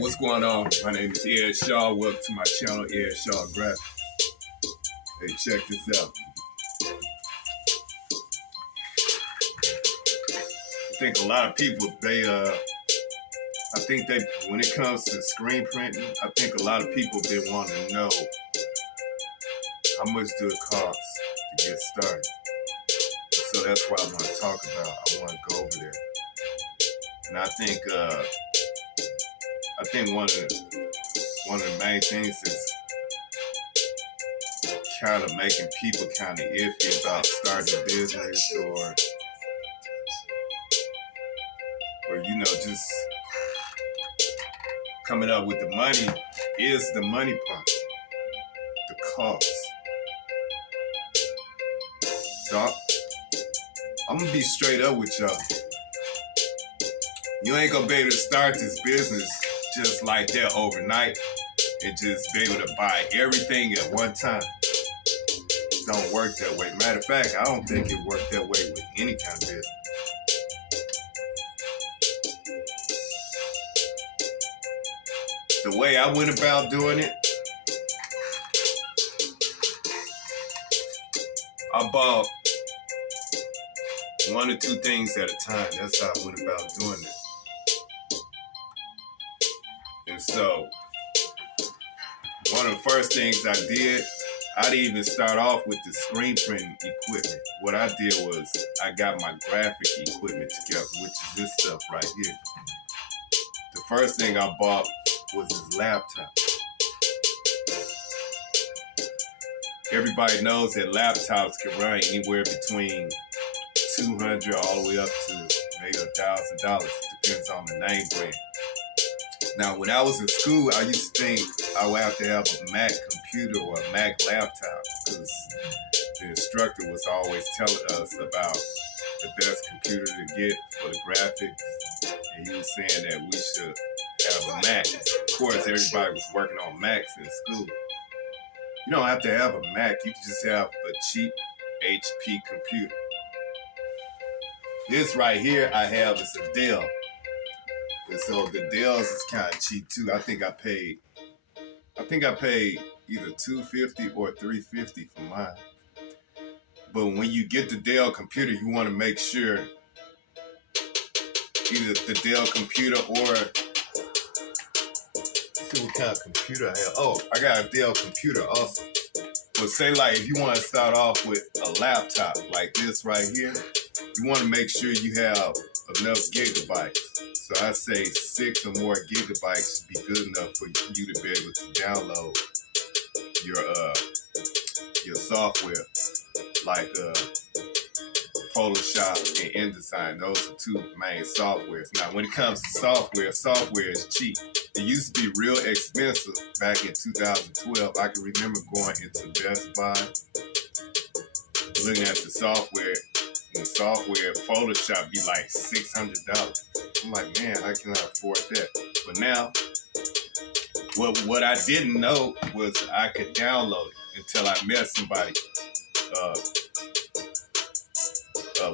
what's going on? My name is Ed Shaw. Welcome to my channel, Ed Shaw Graphics. Hey, check this out. I think a lot of people, when it comes to screen printing, I think a lot of people been wanting to know how much do it cost to get started. So that's what I want to talk about. I want to go over there. And I think one of the main things is kind of making people kind of iffy about starting a business or just coming up with the money is the money part, the cost. So I'm gonna be straight up with y'all. You ain't gonna be able to start this business just like that overnight and just be able to buy everything at one time. It don't work that way. Matter of fact, I don't think it worked that way with any kind of business. The way I went about doing it, I bought one or two things at a time. That's how I went about doing it. And so, one of the first things I did, I didn't even start off with the screen printing equipment. What I did was I got my graphic equipment together, which is this stuff right here. The first thing I bought was this laptop. Everybody knows that laptops can run anywhere between $200 all the way up to maybe $1,000. Depends on the name brand. Now, when I was in school, I used to think I would have to have a Mac computer or a Mac laptop because the instructor was always telling us about the best computer to get for the graphics. And he was saying that we should have a Mac. Of course, everybody was working on Macs in school. You don't have to have a Mac. You can just have a cheap HP computer. This right here I have is a Dell. And so the Dells is kind of cheap too. I think I paid either $250 or $350 for mine. But when you get the Dell computer, you want to make sure either the Dell computer or let's see what kind of computer I have. Oh, I got a Dell computer also. But say like if you want to start off with a laptop like this right here, you want to make sure you have enough gigabytes. So I say 6 or more gigabytes should be good enough for you to be able to download your software, like Photoshop and InDesign. Those are two main softwares. Now, when it comes to software is cheap. It used to be real expensive back in 2012. I can remember going into Best Buy, looking at the software. And software, Photoshop be like $600. I'm like, man, I cannot afford that. But now, what I didn't know was I could download it until I met somebody.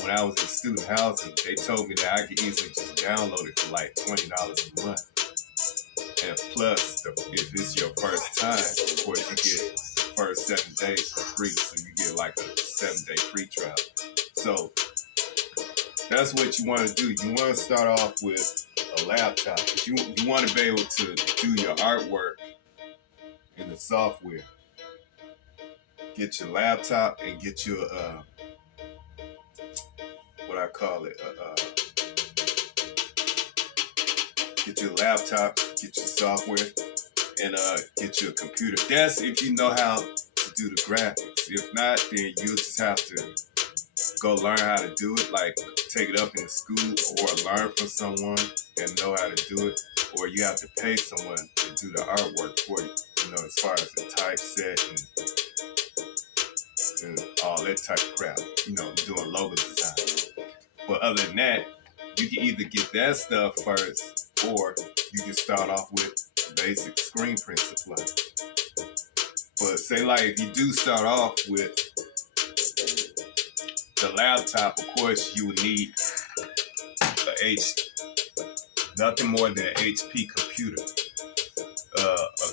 When I was in student housing, they told me that I could easily just download it for like $20 a month. And plus, if it's your first time, of course, you get the first 7 days for free. So you get like a 7-day free trial. So that's what you want to do. You want to start off with a laptop. You want to be able to do your artwork in the software. Get your laptop and get your get your laptop, get your software, and get your computer. That's if you know how to do the graphics. If not, then you'll just have to go learn how to do it, like take it up in school or learn from someone and know how to do it, or you have to pay someone to do the artwork for you, as far as the typeset and all that type of crap, doing logo design. But other than that, you can either get that stuff first or you can start off with basic screen print supply. But say like if you do start off with the laptop, of course you would need nothing more than an HP computer.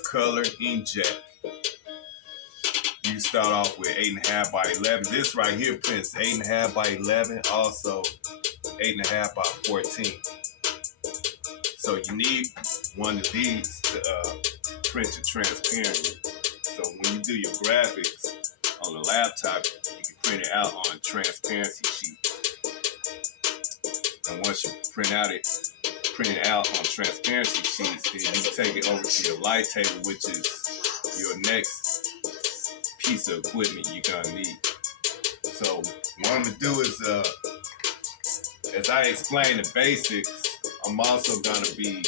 color inkjet. You start off with 8.5 by 11. This right here prints 8.5 by 11, also 8.5 by 14. So you need one of these to print your transparency. So when you do your graphics on the laptop, you can print it out on a transparency sheet. And once you print it out on transparency sheets, then you take it over to your light table, which is your next piece of equipment you're gonna need. So what I'm gonna do is, as I explain the basics, I'm also gonna be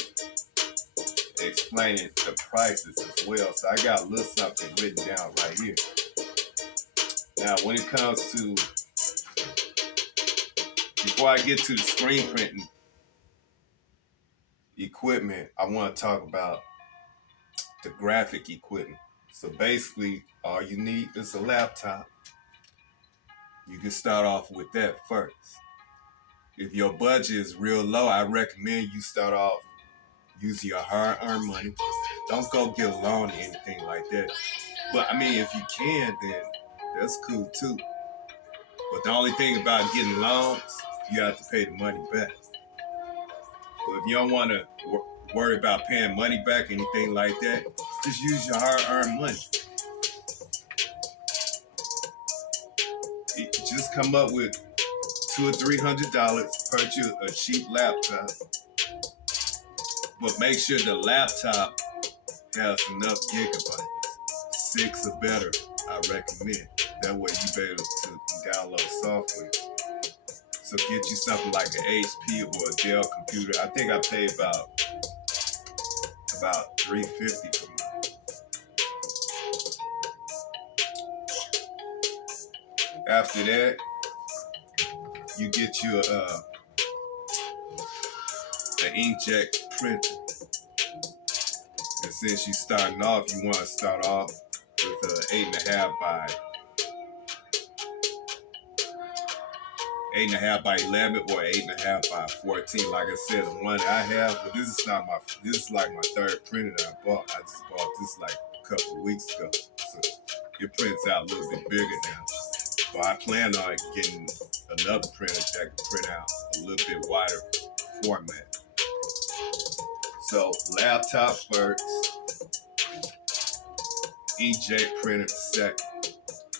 explaining the prices as well. So I got a little something written down right here. Now, when it comes to, before I get to the screen printing equipment, I want to talk about the graphic equipment. So basically, all you need is a laptop. You can start off with that first. If your budget is real low, I recommend you start off using your hard-earned money. Don't go get a loan or anything like that. But I mean, if you can, then that's cool too. But the only thing about getting loans, you have to pay the money back. But if you don't want to worry about paying money back, anything like that, just use your hard-earned money. Just come up with $200 or $300, purchase a cheap laptop, but make sure the laptop has enough gigabytes. 6 or better, I recommend. That way you be able to download software. So get you something like an HP or a Dell computer. I think I paid about $350 for mine. After that, you get your the inkjet printer. And since you're starting off, you want to start off with 8.5 by 11 or 8.5 by 14. Like I said, the one I have, but this is like my third printer that I bought. I just bought this like a couple of weeks ago. So it prints out a little bit bigger now. But I plan on getting another printer that can print out a little bit wider format. So laptop first, inkjet printer second.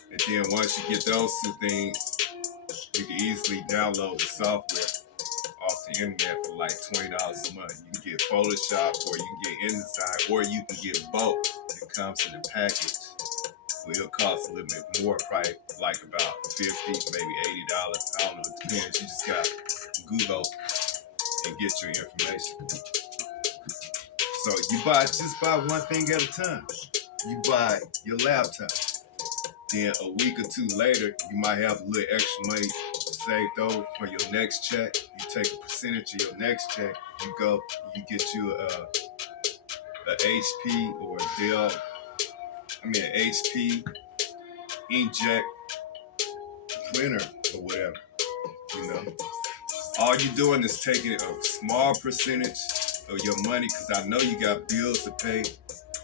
And then once you get those two things, you can easily download the software off the internet for like $20 a month. You can get Photoshop, or you can get InDesign, or you can get both. It comes in a package. So it'll cost a little bit more, probably like about $50, maybe $80. I don't know, it depends. You just got Google and get your information. So you just buy one thing at a time. You buy your laptop. Then a week or two later, you might have a little extra money saved over for your next check. You take a percentage of your next check. You get you a HP or a Dell. An HP inkjet printer or whatever. You know, all you're doing is taking a small percentage of your money, because I know you got bills to pay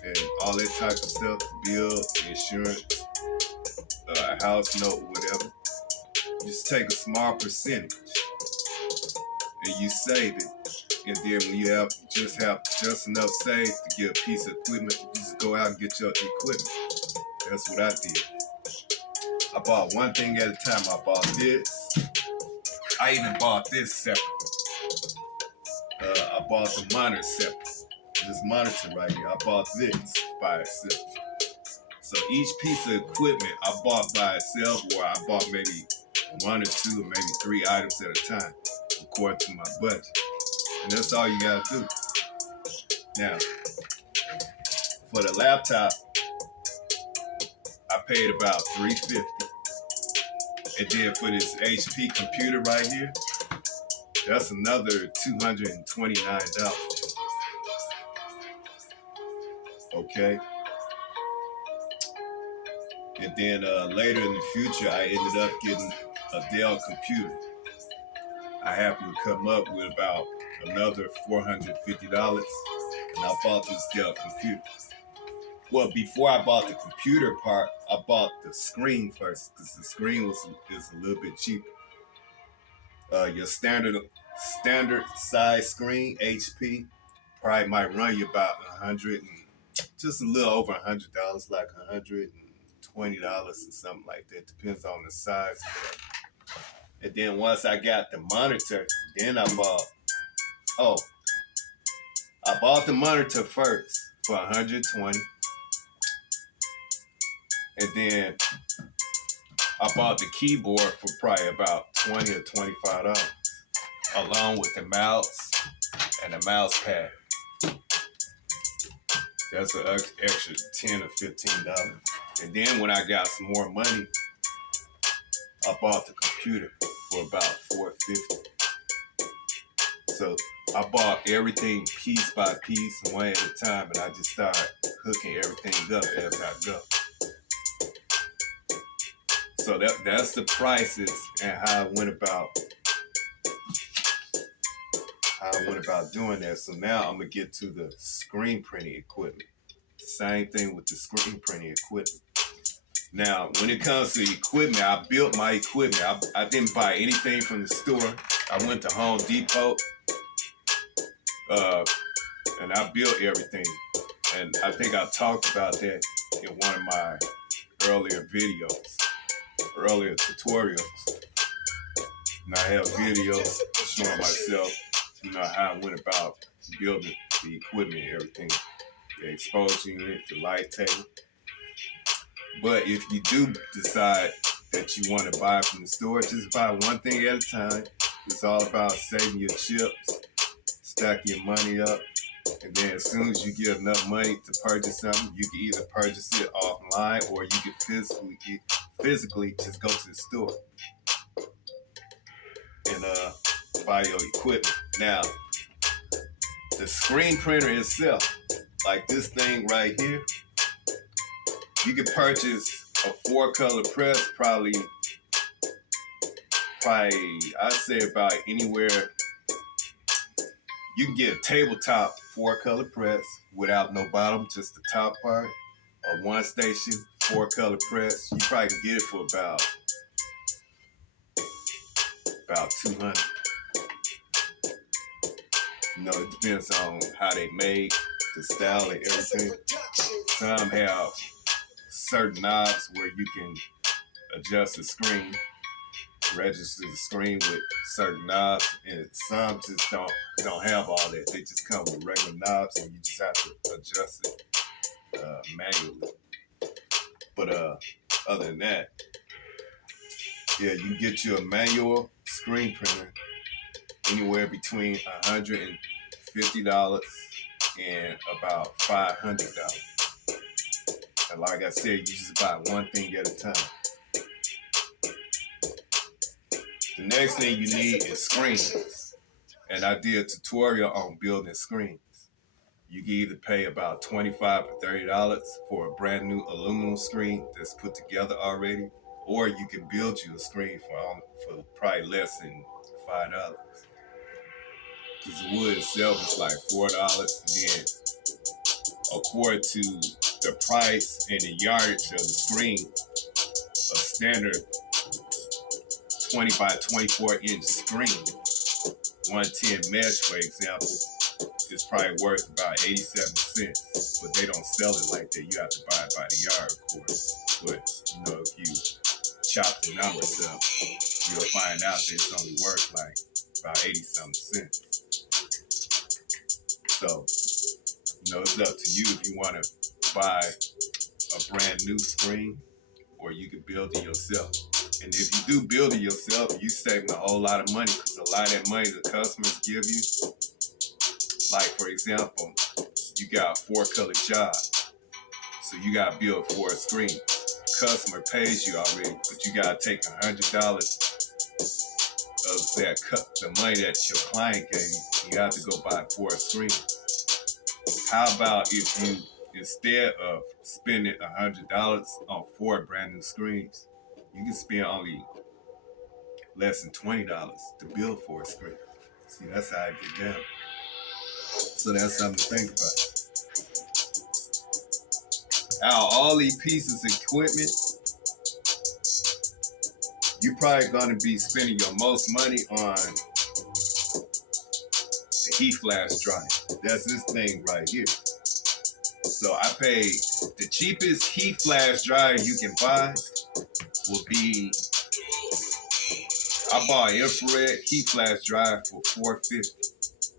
and all that type of stuff, bills, insurance, a house note, whatever. Just take a small percentage and you save it. And then when you have just enough saved to get a piece of equipment, you just go out and get your equipment. That's what I did. I bought one thing at a time. I bought this. I even bought this separate. I bought the monitor separate. This monitor right here, I bought this by itself. So each piece of equipment I bought by itself, or I bought maybe 1 or 2 or maybe 3 items at a time, according to my budget. And that's all you gotta do. Now, for the laptop, I paid about $350. And then for this HP computer right here, that's another $229. Okay? And then later in the future, I ended up getting a Dell computer. I happened to come up with about another $450, and I bought this Dell computer. Well, before I bought the computer part, I bought the screen first because the screen is a little bit cheaper. Your standard size screen, HP, probably might run you about just a little over $100, like $120 or something like that. Depends on the size. And then once I got the monitor, then oh, I bought the monitor first for 120, and then I bought the keyboard for probably about $20 or $25, along with the mouse and the mouse pad. That's an extra $10 or $15. And then when I got some more money, I bought the computer for about $450. So I bought everything piece by piece, one at a time, and I just started hooking everything up as I go. So that's the prices and how I went about doing that. So now I'm gonna get to the screen printing equipment. Same thing with the screen printing equipment. Now, when it comes to equipment, I built my equipment. I didn't buy anything from the store. I went to Home Depot, and I built everything. And I think I talked about that in one of my earlier tutorials. And I have videos showing myself, how I went about building the equipment and everything. The exposure unit, the light table. But if you do decide that you want to buy from the store, just buy one thing at a time. It's all about saving your chips, stacking your money up, and then as soon as you get enough money to purchase something, you can either purchase it offline or you can physically just go to the store and buy your equipment. Now, the screen printer itself, like this thing right here, you can purchase a 4-color press, probably I'd say about anywhere. You can get a tabletop 4-color press without no bottom, just the top part. A 1-station 4-color press, you probably can get it for about $200. It depends on how they made, the style and everything. Some have certain knobs where you can adjust the screen, register the screen with certain knobs, and some just don't have all that. They just come with regular knobs, and you just have to adjust it manually. But other than that, yeah, you get you a manual screen printer anywhere between $150 and about $500. And like I said, you just buy one thing at a time. The next thing you need is screens. And I did a tutorial on building screens. You can either pay about $25 or $30 for a brand new aluminum screen that's put together already, or you can build you a screen for probably less than $5. Because the wood itself is like $4, and then according to the price and the yardage of the screen, a standard 20 by 24 inch screen, 110 mesh, for example, is probably worth about 87 cents. But they don't sell it like that. You have to buy it by the yard, of course. But if you chop the numbers up, you'll find out that it's only worth like about 80-something cents. So, it's up to you if you want to buy a brand new screen, or you can build it yourself. And if you do build it yourself, you saving a whole lot of money, because a lot of that money the customers give you, like for example, you got a 4-color job, so you got to build 4 screens. Customer pays you already, but you got to take $100 of the money that your client gave you. You have to go buy 4 screens. How about if you, instead of spending $100 on 4 brand new screens, you can spend only less than $20 to build 4 screens. See, that's how I get down. So that's something to think about. Out of all these pieces of equipment, you're probably gonna be spending your most money on the heat flash dryer. That's this thing right here. So I paid the cheapest heat flash dryer you can buy will be, I bought an infrared heat flash dryer for $450.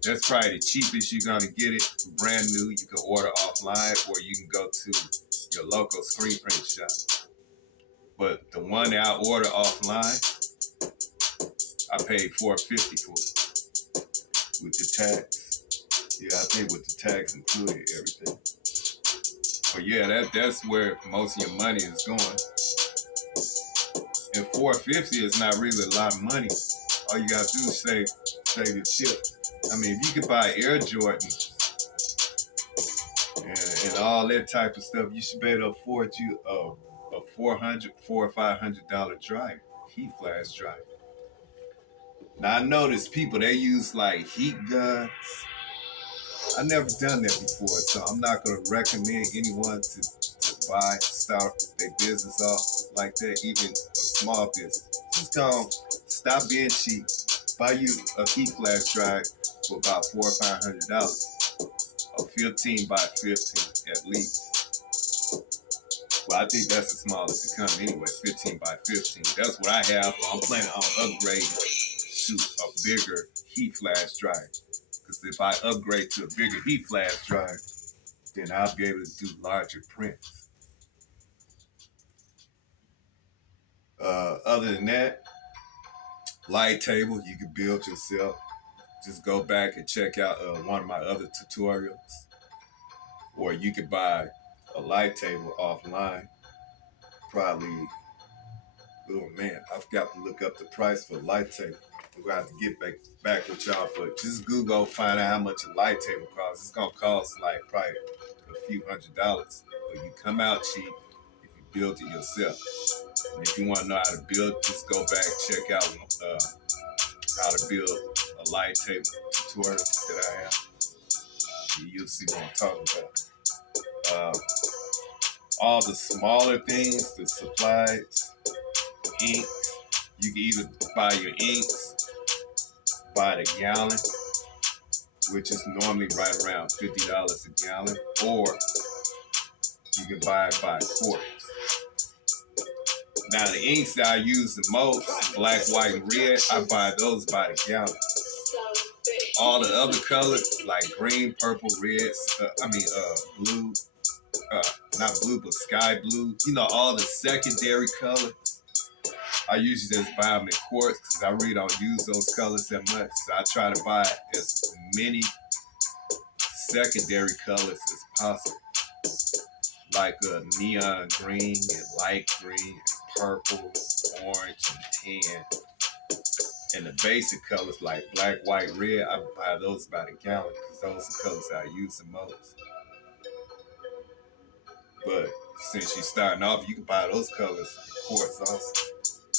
That's probably the cheapest you're gonna get it. Brand new, you can order offline or you can go to your local screen print shop. But the one that I order offline, I paid $450 for it with the tax. Yeah, I think with the tax included everything. But yeah, that's where most of your money is going. And $450 is not really a lot of money. All you gotta do is save the chip. I mean, if you could buy Air Jordan and all that type of stuff, you should be able to afford you a $400 or $500 dryer, heat flash dryer. Now I notice people, they use like heat guns. I've never done that before, so I'm not gonna recommend anyone to start their business off like that, even a small business. Just stop being cheap. Buy you a heat flash dryer for about $400 or $500, or 15 by 15 at least. Well, I think that's the smallest it comes anyway, 15 by 15. That's what I have. I'm planning on upgrading to a bigger heat flash dryer. Because if I upgrade to a bigger heat flash dryer, then I'll be able to do larger prints. Other than that, light table you can build yourself. Just go back and check out one of my other tutorials. Or you could buy a light table offline. Probably, oh man, I forgot to look up the price for a light table. I'm gonna have to get back with y'all, but just Google, find out how much a light table costs. It's gonna cost like probably a few $100s, but you come out cheap if you build it yourself. And if you want to know how to build, just go back, check out how to build a light table tutorial that I have. You'll see what I'm talking about. All the smaller things, the supplies, inks, you can either buy your inks by the gallon, which is normally right around $50 a gallon, or you can buy it by quarts. Now the inks that I use the most, black, white, and red, I buy those by the gallon. All the other colors, like green, purple, red, blue, not blue, but sky blue, all the secondary colors, I usually just buy them in quarts because I really don't use those colors that much. So I try to buy as many secondary colors as possible. Like neon green and light green and purple, orange and tan. And the basic colors like black, white, red, I buy those by the gallon because those are the colors I use the most. But since you're starting off, you can buy those colors in quarts also.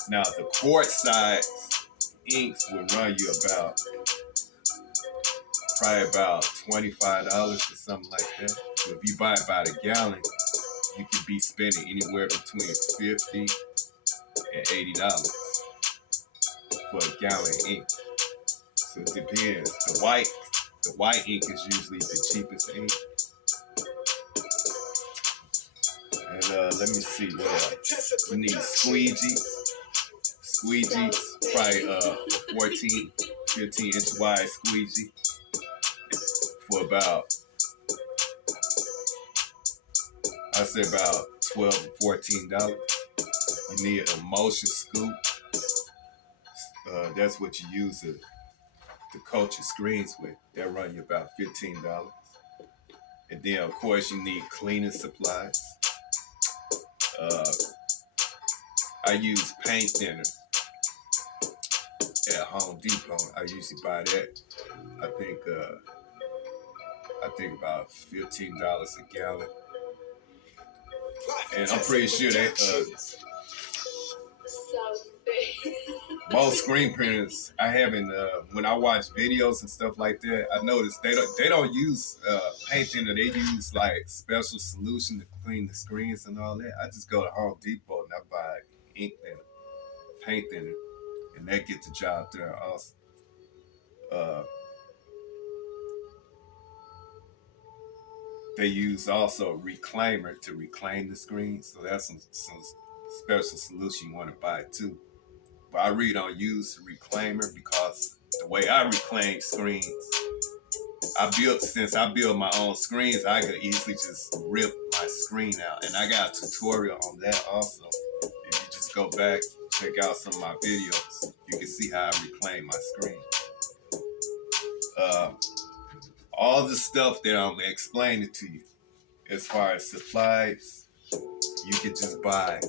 Now the quart size inks will run you probably about $25 or something like that. So if you buy it by the gallon, you could be spending anywhere between $50 and $80 for a gallon of ink. So it depends. The white ink is usually the cheapest ink. And let me see what else. You need squeegees, probably 14, 15-inch wide squeegee for about, I say about $12 or $14. You need a motion scoop. That's what you use to coat your screens with. That run you about $15. And then of course you need cleaning supplies. I use paint thinner at Home Depot. I usually buy that. I think about $15 a gallon. And I'm pretty sure that most screen printers I haven't. When I watch videos and stuff like that, I notice they don't use paint thinner. They use like special solution to clean the screens and all that. I just go to Home Depot and I buy ink thinner, paint thinner, and that gets the job done. Also, uh, they use also reclaimer to reclaim the screen. So that's some special solution you want to buy too. But I read on use reclaimer because the way I reclaim screens, since I build my own screens, I could easily just rip my screen out. And I got a tutorial on that also. If you just go back, check out some of my videos, you can see how I reclaim my screen. All the stuff that I'm explaining to you, as far as supplies, you can just buy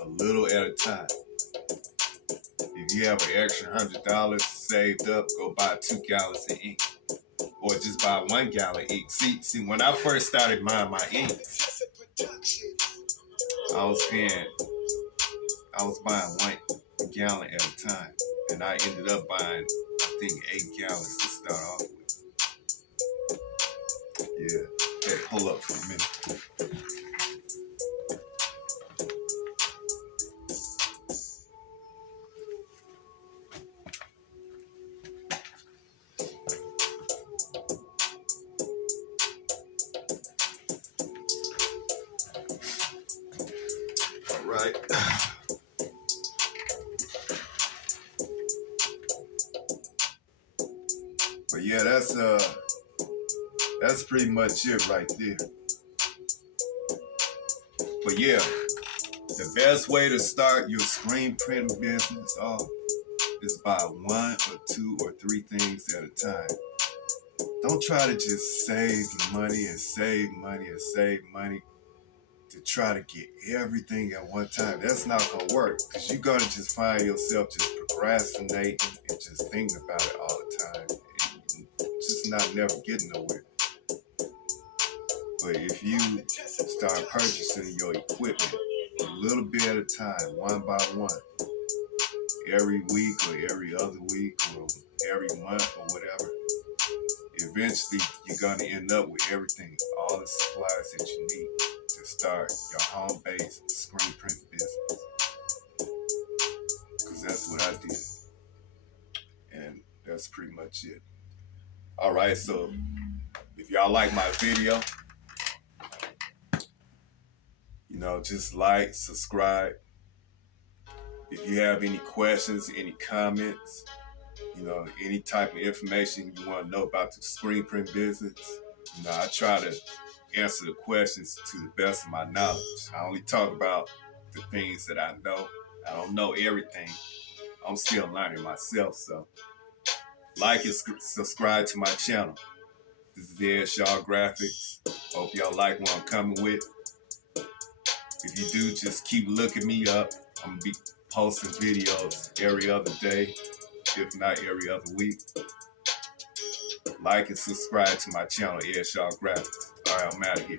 a little at a time. If you have an extra $100 saved up, go buy 2 gallons of ink. Or just buy 1 gallon ink. See, when I first started buying my ink, I was buying 1 gallon at a time. And I ended up buying, I think, 8 gallons to start off with. Yeah. Hey, hold up for a minute. All right. But yeah, that's pretty much it right there. But yeah, the best way to start your screen printing business off is buy 1 or 2 or 3 things at a time. Don't try to just save money and save money and save money to try to get everything at one time. That's not gonna work, because you're gonna just find yourself just procrastinating and just thinking about it all the time. And just not never getting nowhere. But if you start purchasing your equipment a little bit at a time, one by one, every week or every other week or every month or whatever, eventually you're going to end up with everything, all the supplies that you need to start your home-based screen print business. Because that's what I did. And that's pretty much it. All right, so if y'all like my video, just like, subscribe. If you have any questions, any comments, any type of information you want to know about the screen print business, I try to answer the questions to the best of my knowledge. I only talk about the things that I know. I don't know everything. I'm still learning myself, so like and subscribe to my channel. This is Ed Shaw Graphics. Hope y'all like what I'm coming with. If you do, just keep looking me up. I'm going to be posting videos every other day, if not every other week. Like and subscribe to my channel, Ed Shaw Graphics. All right, I'm out of here.